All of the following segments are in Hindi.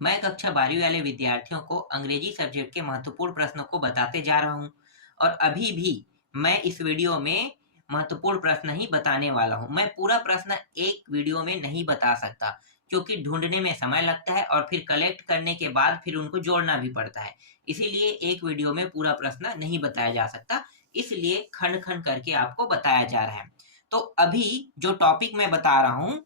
मैं कक्षा 12वीं वाले विद्यार्थियों को अंग्रेजी सब्जेक्ट के महत्वपूर्ण प्रश्नों को बताते जा रहा हूँ और अभी भी मैं इस वीडियो में महत्वपूर्ण प्रश्न ही बताने वाला हूँ। मैं पूरा प्रश्न एक वीडियो में नहीं बता सकता क्योंकि ढूंढने में समय लगता है और फिर कलेक्ट करने के बाद फिर उनको जोड़ना भी पड़ता है। इसीलिए एक वीडियो में पूरा प्रश्न नहीं बताया जा सकता, इसलिए खंड-खंड करके आपको बताया जा रहा है। तो अभी जो टॉपिक मैं बता रहा हूँ,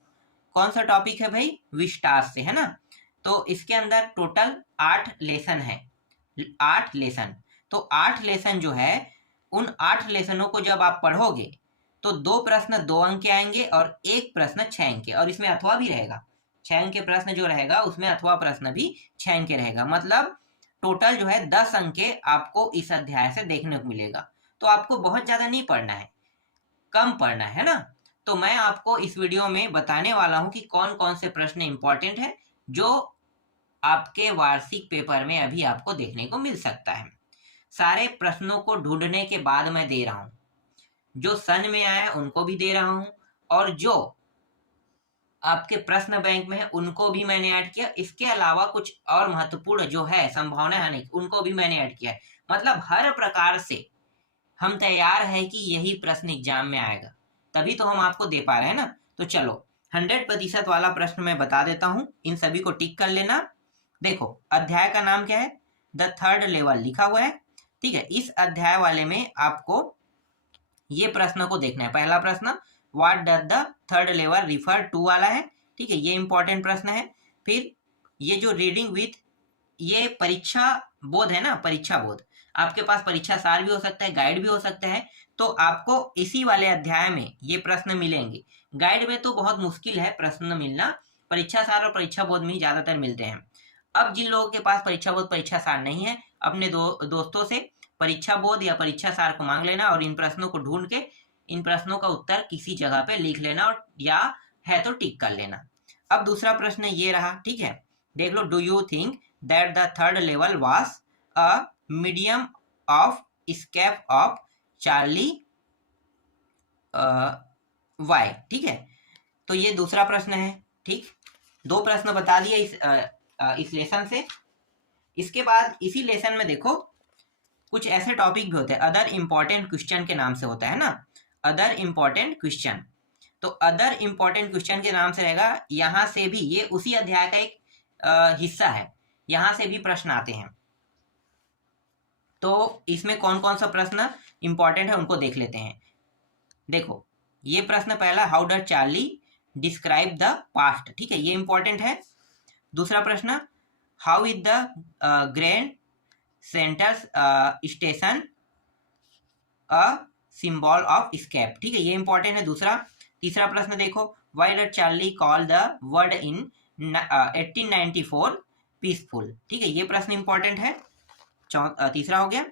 कौन सा टॉपिक है भाई? विस्तार से, है ना? तो इसके अंदर टोटल 8 लेसन है। 8 लेसन। तो 8 लेसन जो है, उन 8 लेसनों को जब आप पढ़ोगे तो 2 प्रश्न 2 अंक के आएंगे और 1 प्रश्न 6 अंक के, और इसमें अथवा भी रहेगा। 6 अंक के प्रश्न जो रहेगा उसमें अथवा प्रश्न भी 6 अंक के रहेगा। मतलब टोटल जो है 10 अंक के आपको इस अध्याय से देखने को मिलेगा। तो आपको बहुत ज्यादा नहीं पढ़ना है, कम पढ़ना है ना। तो मैं आपको इस वीडियो में बताने वाला हूं कि कौन कौन से प्रश्न इंपॉर्टेंट है जो आपके वार्षिक पेपर में अभी आपको देखने को मिल सकता है। सारे प्रश्नों को ढूंढने के बाद मैं दे रहा हूं, जो सन में आया उनको भी दे रहा हूं और जो आपके प्रश्न बैंक में है उनको भी मैंने ऐड किया। इसके अलावा कुछ और महत्वपूर्ण जो है संभावना है उनको भी मैंने ऐड किया है। मतलब हर प्रकार से हम तैयार है कि यही प्रश्न एग्जाम में आएगा, तभी तो हम आपको दे पा रहे हैं ना। तो चलो 100% वाला प्रश्न मैं बता देता हूं, इन सभी को टिक कर लेना। देखो अध्याय का नाम क्या है? द थर्ड लेवल लिखा हुआ है। ठीक है, इस अध्याय वाले में आपको ये प्रश्न को देखना है। पहला प्रश्न, what does the third level refer to वाला है। ठीक है, ये इंपॉर्टेंट प्रश्न है। फिर ये जो रीडिंग विथ, ये परीक्षा बोध है ना, परीक्षा बोध। आपके पास परीक्षा सार भी हो सकता है, गाइड भी हो सकता है। तो आपको इसी वाले अध्याय में ये प्रश्न मिलेंगे। गाइड में तो बहुत मुश्किल है प्रश्न मिलना, परीक्षा सार और परीक्षा बोध में ही ज्यादातर मिलते हैं। अब जिन लोगों के पास परीक्षा बोध परीक्षा सार नहीं है, अपने दोस्तों से परीक्षा बोध या परीक्षा सार को मांग लेना और इन प्रश्नों को ढूंढ के इन प्रश्नों का उत्तर किसी जगह पे लिख लेना और या है तो टिक कर लेना। अब दूसरा प्रश्न ये रहा, ठीक है, देख लो। Do you think that the third level was a medium of escape of Charlie why. ठीक है, तो ये दूसरा प्रश्न है। ठीक, 2 प्रश्न बता दिए इस लेसन से। इसके बाद इसी लेसन में देखो कुछ ऐसे टॉपिक भी होते हैं, अदर इंपॉर्टेंट क्वेश्चन के नाम से होता है ना, अदर इंपॉर्टेंट क्वेश्चन। तो अदर इंपॉर्टेंट क्वेश्चन के नाम से रहेगा। यहां से भी, ये उसी अध्याय का एक हिस्सा है, यहां से भी प्रश्न आते हैं। तो इसमें कौन कौन सा प्रश्न इंपॉर्टेंट है उनको देख लेते हैं। देखो ये प्रश्न पहला, how does Charlie describe the past. ठीक है, ये इंपॉर्टेंट है। दूसरा प्रश्न, how is the Grand Central station a symbol of escape. ठीक है, ये इंपॉर्टेंट है दूसरा। तीसरा प्रश्न देखो, why did Charlie call the world in 1894 peaceful. ठीक है, ये प्रश्न इंपॉर्टेंट है। तीसरा हो गया।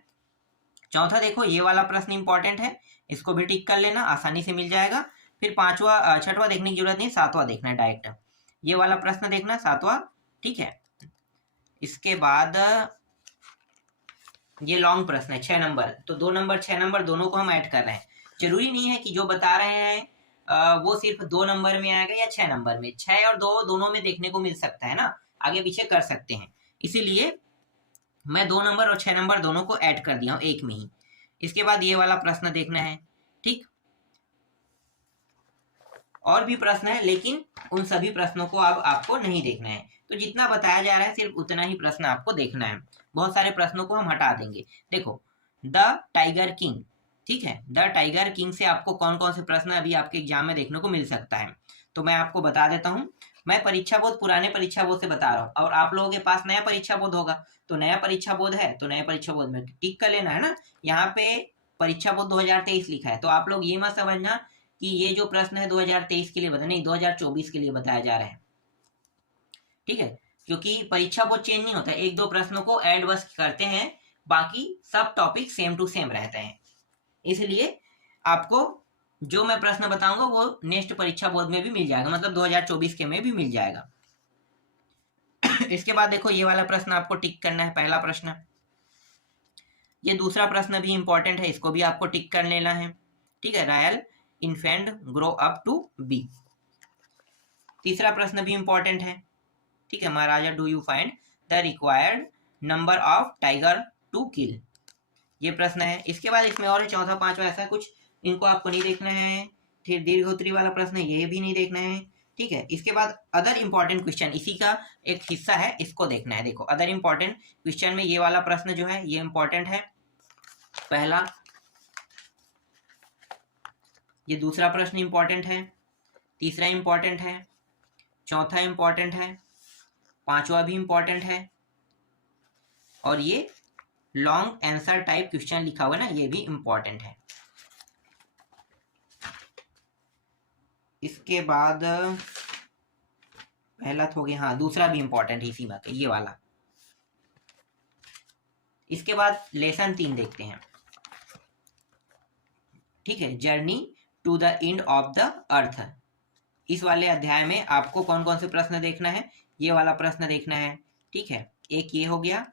चौथा देखो, ये वाला प्रश्न इंपॉर्टेंट है, इसको भी टिक कर लेना, आसानी से मिल जाएगा। फिर पांचवा छठवां देखने की जरूरत नहीं, सातवां देखना है डायरेक्ट। ये वाला प्रश्न देखना, सातवां। ठीक है, इसके बाद ये लॉन्ग प्रश्न है 6 नंबर, तो 2 नंबर 6 नंबर दोनों को हम ऐड कर रहे हैं। जरूरी नहीं है कि जो बता रहे हैं वो सिर्फ 2 नंबर में आएगा या 6 नंबर में। 6 और 2 दोनों में देखने को मिल सकता है ना, आगे पीछे कर सकते हैं। इसीलिए मैं 2 नंबर और 6 नंबर दोनों को ऐड कर दिया हूं एक में ही। इसके बाद ये वाला प्रश्न देखना है। ठीक, और भी प्रश्न है लेकिन उन सभी प्रश्नों को अब आपको नहीं देखना है। तो जितना बताया जा रहा है सिर्फ उतना ही प्रश्न आपको देखना है। बहुत सारे प्रश्नों को हम हटा देंगे। देखो द टाइगर किंग। ठीक है, द टाइगर किंग से आपको कौन कौन से प्रश्न अभी आपके एग्जाम में देखने को मिल सकता है, तो मैं आपको बता देता हूँ। मैं परीक्षा बोध, पुराने परीक्षा बोध से बता रहा हूँ, और आप लोगों के पास नया परीक्षा बोध होगा। तो नया परीक्षा बोध है तो नया परीक्षा बोध में टिक कर लेना है ना। यहाँ पे परीक्षा बोध 2023 लिखा है, तो आप लोग ये मत समझना कि ये जो प्रश्न है 2023 के लिए बता, नहीं 2024 के लिए बताया जा रहा है। ठीक है, क्योंकि परीक्षा बोध चेंज नहीं होता, एक दो प्रश्नों को ऐड बस करते हैं, बाकी सब टॉपिक सेम टू सेम रहते हैं। इसलिए आपको जो मैं प्रश्न बताऊंगा वो नेक्स्ट परीक्षा बोर्ड में भी मिल जाएगा, मतलब 2024 के में भी मिल जाएगा। इसके बाद देखो ये वाला प्रश्न आपको टिक करना है, पहला प्रश्न। ये दूसरा प्रश्न भी इंपॉर्टेंट है, इसको भी आपको टिक कर लेना है। ठीक है, royal infant grow up to be. तीसरा प्रश्न भी इंपॉर्टेंट है। ठीक है, Maharaja do you find the required number of tiger to kill, ये प्रश्न है। इसके बाद इसमें और चौथा पांचवा ऐसा कुछ, इनको आपको नहीं देखना है। फिर दीर्घोत्तरी वाला प्रश्न है, ये भी नहीं देखना है, ठीक है। इसके बाद अदर इंपॉर्टेंट क्वेश्चन, इसी का एक हिस्सा है, इसको देखना है। देखो अदर इंपॉर्टेंट क्वेश्चन में ये वाला प्रश्न जो है ये इंपॉर्टेंट है, पहला। ये दूसरा प्रश्न इंपॉर्टेंट है, तीसरा इंपॉर्टेंट है, चौथा इंपॉर्टेंट है, पांचवा भी इंपॉर्टेंट है, और ये लॉन्ग आंसर टाइप क्वेश्चन लिखा हुआ है ना, ये भी इंपॉर्टेंट है। इसके बाद पहला तो हो गया, हाँ दूसरा भी इंपॉर्टेंट है इसी में, ये वाला। इसके बाद लेसन 3 देखते हैं, ठीक है, journey to the end of the earth. इस वाले अध्याय में आपको कौन कौन से प्रश्न देखना है, ये वाला प्रश्न देखना है, ठीक है। एक ये हो गया,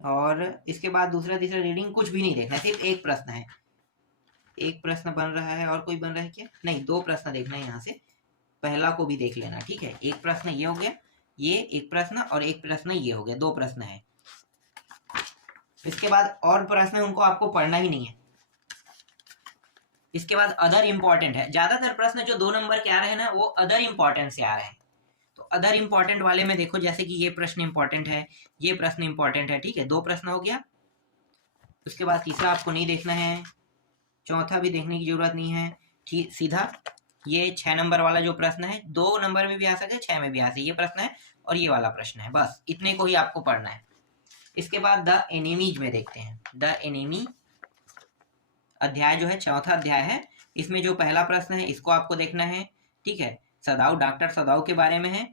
और इसके बाद दूसरा तीसरा रीडिंग कुछ भी नहीं देखना है, सिर्फ एक प्रश्न है, एक प्रश्न बन रहा है। और कोई बन रहा है क्या? नहीं, 2 प्रश्न देखना है यहाँ से, पहला को भी देख लेना, ठीक है। एक प्रश्न ये हो गया, ये एक प्रश्न, और एक प्रश्न ये हो गया, 2 प्रश्न है। इसके बाद और प्रश्न है, उनको आपको पढ़ना ही नहीं है। इसके बाद अदर इंपॉर्टेंट है, ज्यादातर प्रश्न जो 2 नंबर के आ रहे हैं ना, वो अदर इंपॉर्टेंट से आ रहे हैं। तो अदर इंपॉर्टेंट वाले में देखो, जैसे कि ये प्रश्न इंपॉर्टेंट है, ये प्रश्न इंपॉर्टेंट है, ठीक है, 2 प्रश्न हो गया। उसके बाद तीसरा आपको नहीं देखना है, चौथा भी देखने की जरूरत नहीं है, ठीक, सीधा ये 6 नंबर वाला जो प्रश्न है, 2 नंबर में भी आ सकते, 6 में भी आ सकते, ये प्रश्न है और ये वाला प्रश्न है, बस इतने को ही आपको पढ़ना है। इसके बाद द एनिमीज में देखते हैं, द एनिमी अध्याय जो है, चौथा अध्याय है। इसमें जो पहला प्रश्न है इसको आपको देखना है, ठीक है, सदाऊ, डॉक्टर सदाऊ के बारे में है।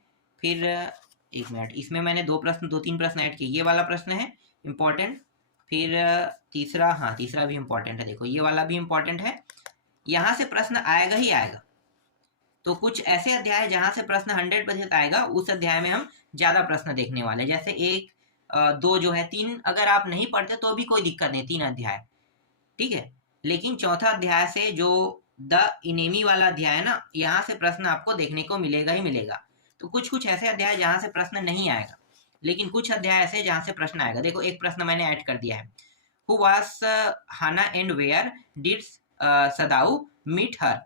फिर एक मिनट, इसमें मैंने 2-3 प्रश्न ऐड किए, ये वाला प्रश्न है इंपॉर्टेंट। फिर तीसरा, हाँ तीसरा भी इंपॉर्टेंट है, देखो ये वाला भी इंपॉर्टेंट है, यहाँ से प्रश्न आएगा ही आएगा। तो कुछ ऐसे अध्याय जहाँ से प्रश्न 100% आएगा, उस अध्याय में हम ज्यादा प्रश्न देखने वाले, जैसे 1, 2 जो है, 3 अगर आप नहीं पढ़ते तो भी कोई दिक्कत नहीं, 3 अध्याय, ठीक है। लेकिन चौथा अध्याय से जो द इनेमी वाला अध्याय है ना, यहाँ से प्रश्न आपको देखने को मिलेगा ही मिलेगा। तो कुछ ऐसे अध्याय जहाँ से प्रश्न नहीं आएगा, लेकिन कुछ अध्याय ऐसे जहाँ से प्रश्न आएगा। देखो एक प्रश्न मैंने ऐड कर दिया है, who was Hana and where did Sadao meet her,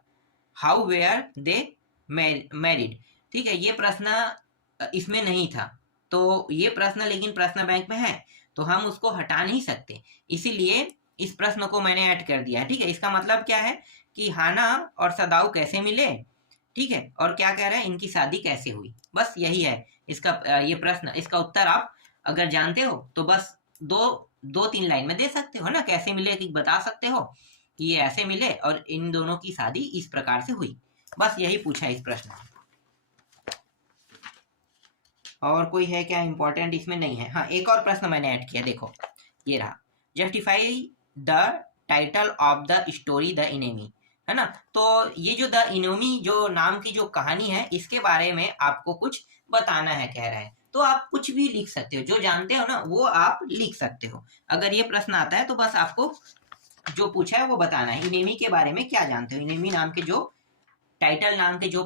how were they married, ठीक है। ये प्रश्न इसमें नहीं था, तो ये प्रश्न लेकिन प्रश्न बैंक में है, तो हम उसको हटा नहीं सकते, इसीलिए इस प्रश्न को मैंने ऐड कर दिया है, ठीक है। इसका मतलब क्या है कि हाना और सदाऊ कैसे मिले, ठीक है, और क्या कह रहे हैं, इनकी शादी कैसे हुई, बस यही है इसका ये प्रश्न। इसका उत्तर आप अगर जानते हो तो बस 2-3 लाइन में दे सकते हो ना, कैसे मिले कि बता सकते हो कि ये ऐसे मिले और इन दोनों की शादी इस प्रकार से हुई, बस यही पूछा है इस प्रश्न में। और कोई है क्या इंपॉर्टेंट? इसमें नहीं है। हाँ, एक और प्रश्न मैंने ऐड किया, देखो ये रहा, justify the title of the story the enemy, है ना। तो ये जो द इनेमी जो नाम की जो कहानी है, इसके बारे में आपको कुछ बताना है, कह रहा है। तो आप कुछ भी लिख सकते हो, जो जानते हो ना वो आप लिख सकते हो। अगर ये प्रश्न आता है तो बस आपको जो पूछा है वो बताना है, इनेमी के बारे में क्या जानते हो, इनेमी नाम के जो टाइटल नाम के जो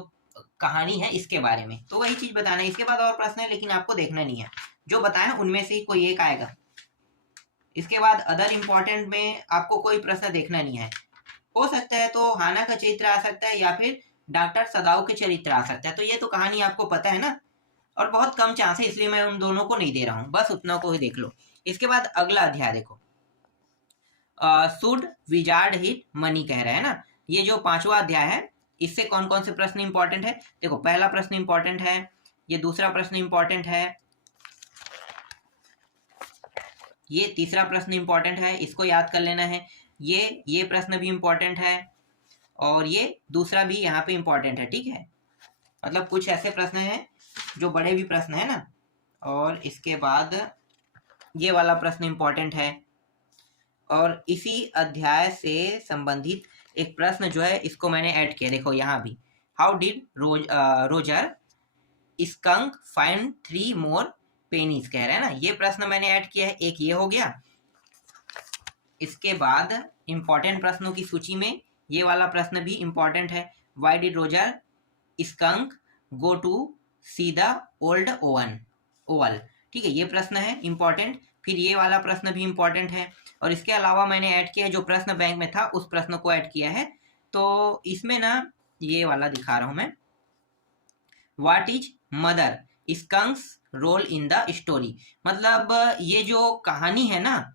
कहानी है इसके बारे में, तो वही चीज बताना है। इसके बाद और प्रश्न है, लेकिन आपको देखना नहीं है, जो बताया उनमें से ही कोई एक आएगा। इसके बाद अदर इंपॉर्टेंट में आपको कोई प्रश्न देखना नहीं है, हो सकता है तो हाना का चरित्र आ सकता है, या फिर डॉक्टर सदाऊ के चरित्र आ सकता है, तो ये तो कहानी आपको पता है ना, और बहुत कम चांस है, इसलिए मैं उन दोनों को नहीं दे रहा हूँ, बस उतना को ही देख लो। इसके बाद अगला अध्याय देखो, शुड विजार्ड हिट मनी कह रहा है ना, ये जो 5वां अध्याय है, इससे कौन कौन से प्रश्न इंपॉर्टेंट है, देखो पहला प्रश्न इंपॉर्टेंट है, ये दूसरा प्रश्न इंपॉर्टेंट है, ये तीसरा प्रश्न इंपॉर्टेंट है, इसको याद कर लेना है, ये प्रश्न भी इंपॉर्टेंट है, और ये दूसरा भी यहाँ पे इंपॉर्टेंट है, ठीक है। मतलब कुछ ऐसे प्रश्न हैं जो बड़े भी प्रश्न है ना। और इसके बाद ये वाला प्रश्न इंपॉर्टेंट है, और इसी अध्याय से संबंधित एक प्रश्न जो है इसको मैंने ऐड किया, देखो यहाँ भी, how did Roger skunk find 3 more pennies कह रहे हैं ना, ये प्रश्न मैंने ऐड किया है, एक ये हो गया। इसके बाद इंपॉर्टेंट प्रश्नों की सूची में ये वाला प्रश्न भी इंपॉर्टेंट है, why did Roger skunk go to see the old owl। ठीक है, ये प्रश्न है इंपॉर्टेंट। फिर ये वाला प्रश्न भी इंपॉर्टेंट है, और इसके अलावा मैंने ऐड किया जो प्रश्न बैंक में था उस प्रश्न को ऐड किया है। तो इसमें ना ये वाला दिखा रहा हूं मैं, what is Mother Skunk's role in the story. मतलब ये जो कहानी है ना,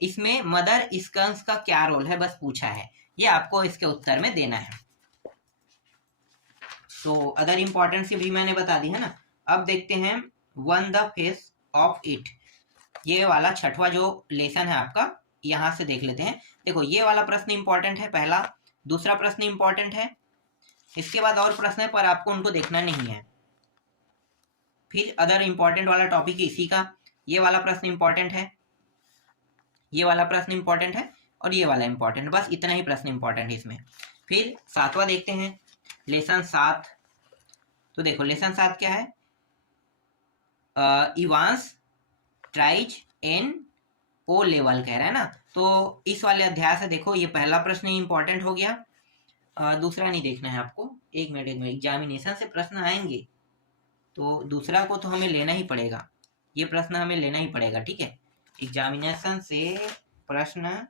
इसमें मदर स्कंक्स का क्या रोल है, बस पूछा है, ये आपको इसके उत्तर में देना है। तो अदर इंपॉर्टेंट से भी मैंने बता दी है ना। अब देखते हैं one the face of it, ये वाला छठवा जो लेसन है आपका, यहां से देख लेते हैं। देखो ये वाला प्रश्न इंपॉर्टेंट है पहला, दूसरा प्रश्न इंपॉर्टेंट है, इसके बाद और प्रश्न है पर आपको उनको देखना नहीं है। फिर अदर इंपॉर्टेंट वाला टॉपिक इसी का, ये वाला प्रश्न इंपॉर्टेंट है, ये वाला प्रश्न इंपॉर्टेंट है, और ये वाला इंपॉर्टेंट, बस इतना ही प्रश्न इंपॉर्टेंट है इसमें। फिर सातवां देखते हैं, लेसन 7। तो देखो लेसन 7 क्या है, Evans tries an O level कह रहा है ना। तो इस वाले अध्याय से देखो ये पहला प्रश्न इंपॉर्टेंट हो गया। दूसरा नहीं देखना है आपको, एक मिनट एग्जामिनेशन से प्रश्न आएंगे तो दूसरा को तो हमें लेना ही पड़ेगा, ये प्रश्न हमें लेना ही पड़ेगा। ठीक है, एग्जामिनेशन से प्रश्न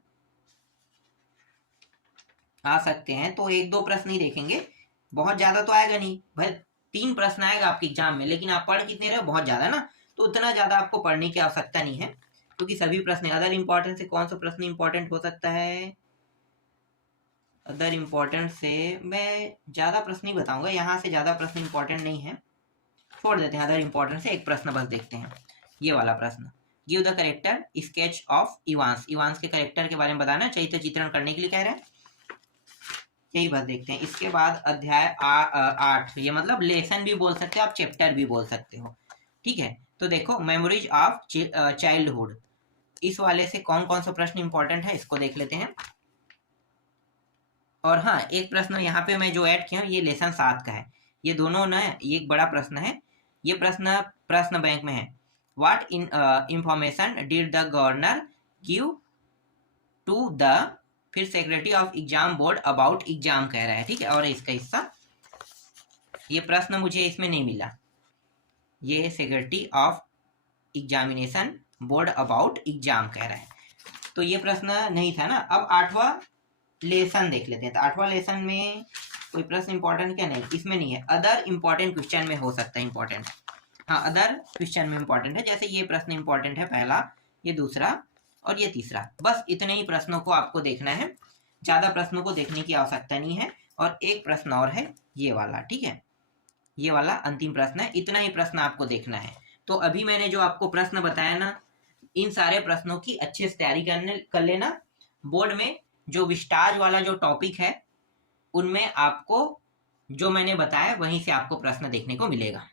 आ सकते हैं, तो एक दो प्रश्न ही देखेंगे, बहुत ज्यादा तो आएगा नहीं भाई। 3 प्रश्न आएगा आपके एग्जाम में, लेकिन आप पढ़ कितने रहे, बहुत ज्यादा ना, तो उतना ज्यादा आपको पढ़ने की आवश्यकता नहीं है, क्योंकि सभी प्रश्न अदर इंपॉर्टेंट से कौन सा प्रश्न इंपॉर्टेंट हो सकता है। अदर इंपॉर्टेंट से मैं ज्यादा प्रश्न नहीं बताऊंगा, यहाँ से ज्यादा प्रश्न इंपॉर्टेंट नहीं है, छोड़ देते हैं। अदर इंपॉर्टेंट से एक प्रश्न बस देखते हैं, ये वाला प्रश्न, give the character sketch of Evans. Evans के करेक्टर के बारे में बताना, चरित्र चित्रण करने के लिए कह रहे हैं, यही बस देखते हैं। इसके बाद अध्याय 8, ये मतलब लेसन भी बोल सकते हो आप, चैप्टर भी बोल सकते हो। ठीक है, तो देखो मेमोरीज ऑफ चाइल्डहुड, इस वाले से कौन कौन सा प्रश्न इंपॉर्टेंट है इसको देख लेते हैं। और हाँ, एक प्रश्न यहाँ पे मैं जो ऐड किया हूँ ये लेसन 7 का है, ये दोनों ना, ये एक बड़ा प्रश्न है, ये प्रश्न बैंक में है। What information did the governor give to the, फिर secretary of exam board about exam कह रहा है। ठीक है, और इसका हिस्सा, ये प्रश्न मुझे इसमें नहीं मिला, ये secretary of examination board about exam कह रहा है, तो ये प्रश्न नहीं था ना। अब 8वां लेसन देख लेते हैं। तो 8वां लेसन में कोई प्रश्न इंपॉर्टेंट क्या, नहीं इसमें नहीं है, अदर इंपॉर्टेंट क्वेश्चन में हो सकता है इंपॉर्टेंट। हाँ, अदर क्वेश्चन में इंपॉर्टेंट है, जैसे ये प्रश्न इंपॉर्टेंट है पहला, ये दूसरा और ये तीसरा, बस इतने ही प्रश्नों को आपको देखना है, ज्यादा प्रश्नों को देखने की आवश्यकता नहीं है। और एक प्रश्न और है ये वाला, ठीक है, ये वाला अंतिम प्रश्न है, इतना ही प्रश्न आपको देखना है। तो अभी मैंने जो आपको प्रश्न बताया ना, इन सारे प्रश्नों की अच्छे से तैयारी कर लेना। बोर्ड में जो विस्तार वाला जो टॉपिक है उनमें आपको जो मैंने बताया वहीं से आपको प्रश्न देखने को मिलेगा।